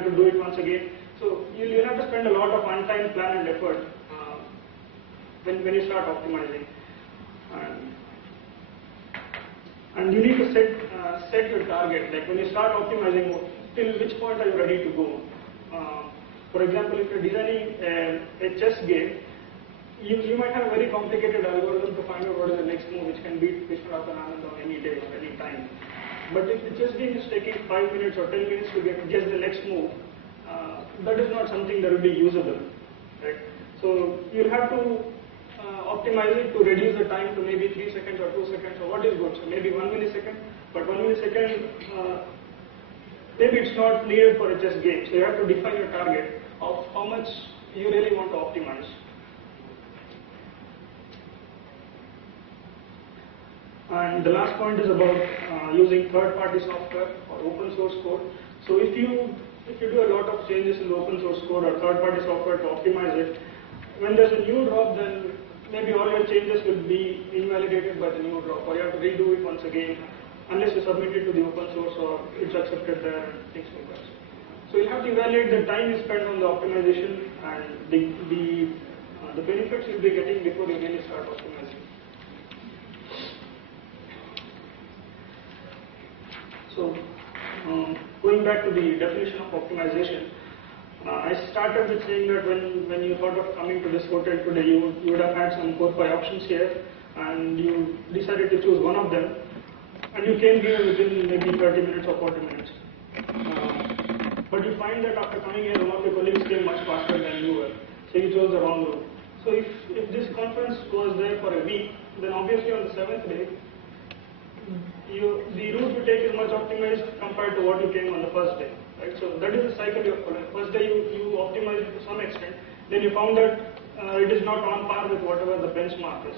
have to do it once again. So you'll have to spend a lot of untimed plan and effort when you start optimizing. And you need to set your target. Like when you start optimizing, till which point are you ready to go? For example, if you're designing a chess game, you might have a very complicated algorithm to find out what is the next move which can beat Vishwanath Anand on any day or any time. But if the chess game is taking 5 minutes or 10 minutes to guess the next move, that is not something that will be usable, right? So you'll have to optimize it to reduce the time to maybe 3 seconds or 2 seconds or what is good. So maybe 1 millisecond, but 1 millisecond maybe it's not needed for a chess game. So you have to define your target of how much you really want to optimize. And the last point is about using third-party software or open source code. So if you do a lot of changes in the open source code or third-party software to optimize it, when there's a new drop, then maybe all your changes will be invalidated by the new drop, or you have to redo it once again, unless you submit it to the open source or it's accepted there and things like that. So you have to evaluate the time you spend on the optimization and the benefits you'll be getting before you really start optimizing. So going back to the definition of optimization, I started with saying that when you thought of coming to this hotel today, you would have had some 4-5 options here, and you decided to choose one of them, and you came here within maybe 30 minutes or 40 minutes. But you find that after coming here, one of your colleagues came much faster than you were, so you chose the wrong route. So if this conference was there for a week, then obviously on the 7th day, the route you take is much optimized compared to what you came on the first day. Right? So that is the cycle you follow. First day you optimize it to some extent, then you found that it is not on par with whatever the benchmark is,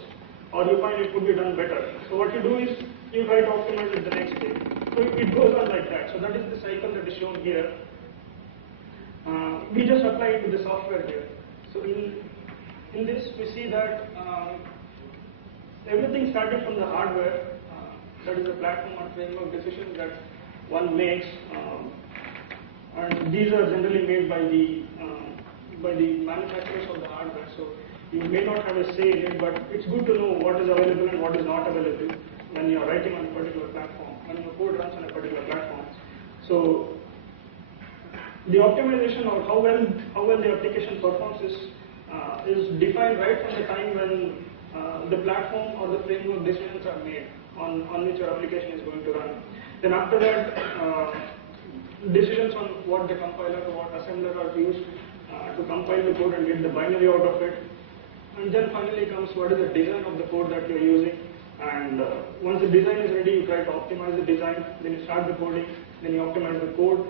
or you find it could be done better. So what you do is you try to optimize it the next day. So it goes on like that. So that is the cycle that is shown here. We just apply it to the software here. So in this we see that everything started from the hardware. That is the platform and framework decisions that one makes, and these are generally made by the manufacturers of the hardware. So you may not have a say in it, but it's good to know what is available and what is not available when you are writing on a particular platform, when your code runs on a particular platform. So the optimization or how well the application performs is defined right from the time when the platform or the framework decisions are made on which your application is going to run. Then after that, decisions on what the compiler or what assembler are used to compile the code and get the binary out of it. And then finally comes what is the design of the code that you're using. And once the design is ready, you try to optimize the design, then you start the coding, then you optimize the code.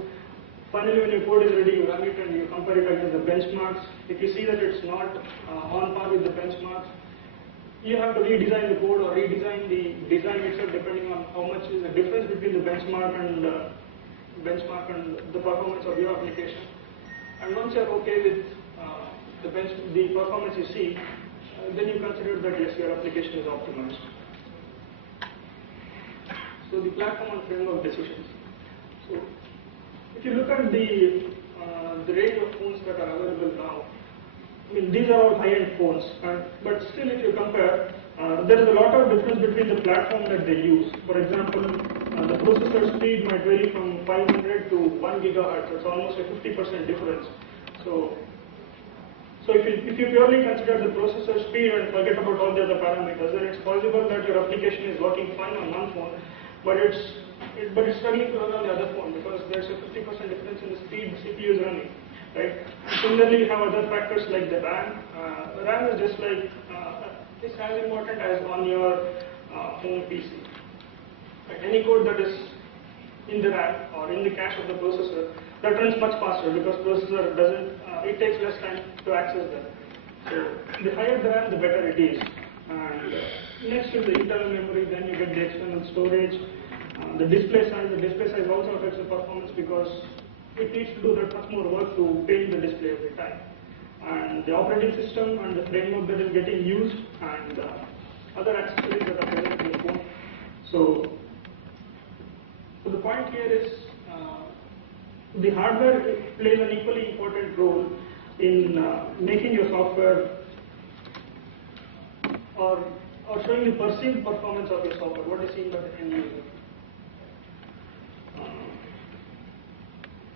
Finally, when your code is ready, you run it and you compare it against the benchmarks. If you see that it's not on par with the benchmarks, you have to redesign the code or redesign the design itself depending on how much is the difference between the benchmark and the performance of your application. And once you're okay with the performance you see, then you consider that yes, your application is optimized. So the platform and framework decisions. So if you look at the range of phones that are available now, I mean, these are all high-end phones, but still if you compare, there is a lot of difference between the platform that they use. For example, the processor speed might vary from 500 to 1 gigahertz. It's almost a 50% difference. So if you purely consider the processor speed and forget about all the other parameters, then it's possible that your application is working fine on one phone, but it's struggling to run on the other phone because there's a 50% difference in the speed the CPU is running. Right? Similarly, you have other factors like the RAM. The RAM is just like it's as important as on your home PC. Right? Any code that is in the RAM or in the cache of the processor that runs much faster because processor doesn't. It takes less time to access them. So the higher the RAM, the better it is. And next is the internal memory. Then you get the external storage. The display size also affects the performance because it needs to do that much more work to paint the display every time. And the operating system and the framework that is getting used and other accessories that are present in the phone. So the point here is the hardware plays an equally important role in making your software or showing the perceived performance of your software, what is seen by the end user.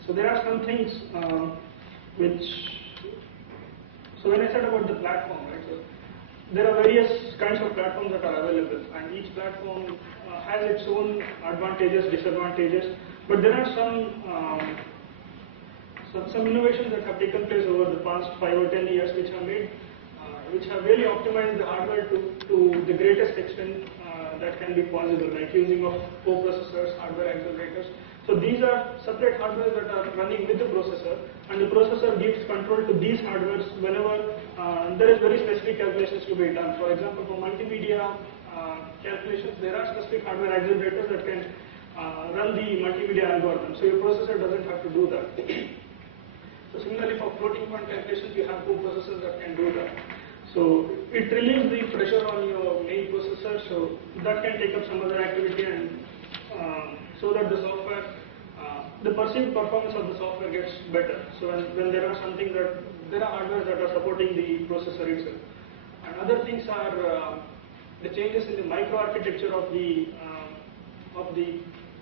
So there are some things so when I said about the platform, right, so there are various kinds of platforms that are available, and each platform has its own advantages, disadvantages, but there are some innovations that have taken place over the past 5 or 10 years which have really optimized the hardware to the greatest extent that can be possible, like using of co-processors, hardware accelerators. So these are separate hardware that are running with the processor, and the processor gives control to these hardwares whenever there is very specific calculations to be done. For example, for multimedia calculations, there are specific hardware accelerators that can run the multimedia algorithm. So your processor doesn't have to do that. So similarly, for floating point calculations, you have co-processors that can do that. So it relieves the pressure on your main processor, so that can take up some other activity, and so that the software, the perceived performance of the software gets better. So when there are something that there are hardware that are supporting the processor itself. And other things are the changes in the microarchitecture of the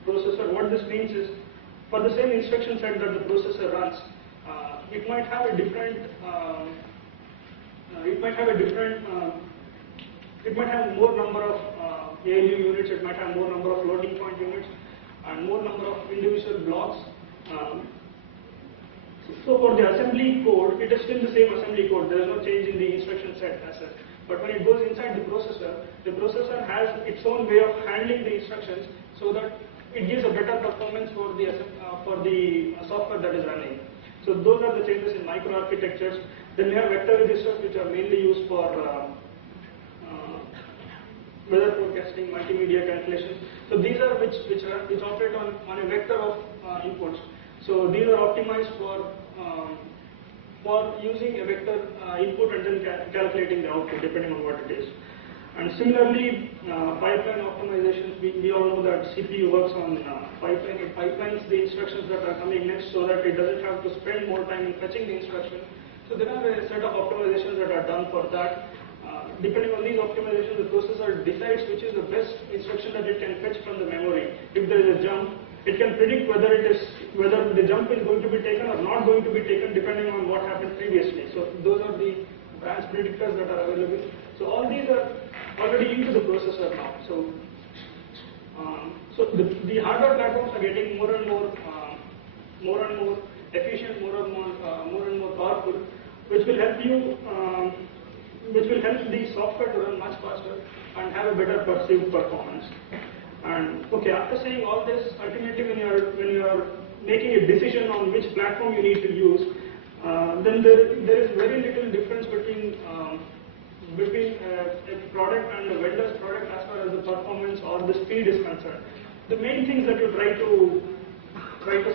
processor. What this means is, for the same instruction set that the processor runs, it might have a different it might have more number of ALU units, it might have more number of floating point units, and more number of individual blocks. So for the assembly code, it is still the same assembly code. There is no change in the instruction set as such. But when it goes inside the processor has its own way of handling the instructions so that it gives a better performance for the software that is running. So those are the changes in microarchitectures. Then we have vector registers, which are mainly used for weather forecasting, multimedia calculations. So these are which operate on a vector of inputs. So these are optimized for using a vector input and then calculating the output depending on what it is. And similarly, pipeline optimizations, we all know that CPU works on pipeline. It pipelines the instructions that are coming next so that it doesn't have to spend more time in fetching the instruction. So there are a set of optimizations that are done for that. Depending on these optimizations, the processor decides which is the best instruction that it can fetch from the memory. If there is a jump, it can predict whether the jump is going to be taken or not going to be taken depending on what happened previously. So those are the branch predictors that are available. So all these are already into the processor now. So the hardware platforms are getting more and more efficient, more and more powerful, which will help the software to run much faster and have a better perceived performance. And okay, after saying all this, ultimately when you are making a decision on which platform you need to use, then there is very little difference between a product and a vendor's product as far as the performance or the speed is concerned. The main things that you try to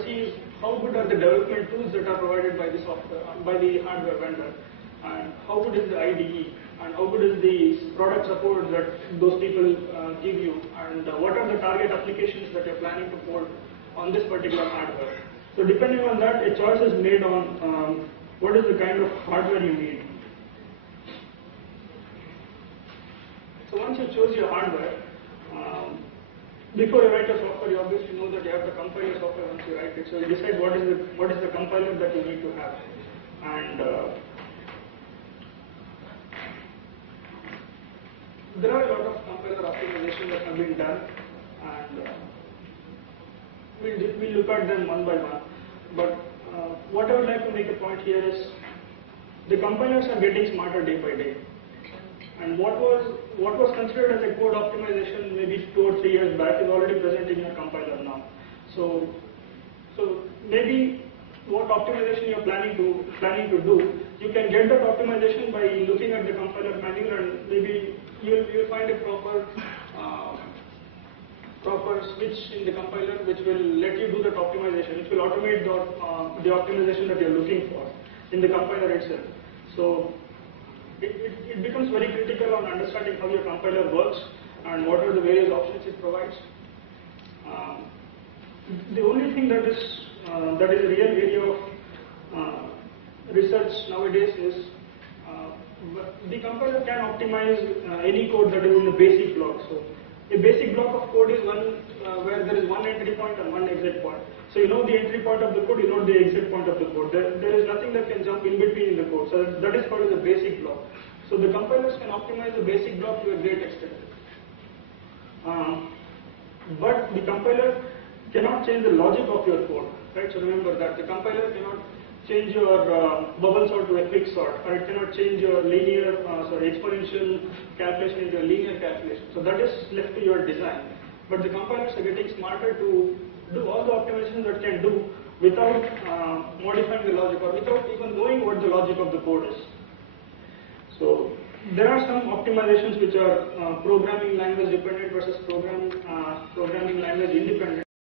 see is how good are the development tools that are provided by the hardware vendor, and how good is the IDE, and how good is the product support that those people give you, and what are the target applications that you're planning to port on this particular hardware. So depending on that, a choice is made on what is the kind of hardware you need. So once you choose your hardware, before you write your software, you obviously know that you have to compile your software once you write it. So you decide what is the compiler that you need to have, and there are a lot of compiler optimization that have been done, and we'll look at them one by one. But what I would like to make a point here is the compilers are getting smarter day by day. And what was considered as a code optimization maybe 2 or 3 years back is already present in your compiler now. So maybe what optimization you're planning to do, you can get that optimization by looking at the compiler manual, and maybe you'll find a proper switch in the compiler which will let you do that optimization, which will automate the optimization that you're looking for in the compiler itself. So it becomes very critical on understanding how your compiler works and what are the various options it provides. The only thing that is that is a real area of research nowadays is the compiler can optimize any code that is in the basic block. So a basic block of code is one where there is one entry point and one exit point. So you know the entry point of the code, you know the exit point of the code. There is nothing that can jump in between the code. So that is called as a basic block. So the compilers can optimize the basic block to a great extent. But the compiler cannot change the logic of your code, right? So remember that the compiler cannot change your bubble sort to a quick sort, or it cannot change your linear, exponential calculation into a linear calculation. So that is left to your design. But the compilers are getting smarter to do all the optimization that can do without modifying the logic or without even knowing what the logic of the code is. So there are some optimizations which are programming language dependent versus programming language independent.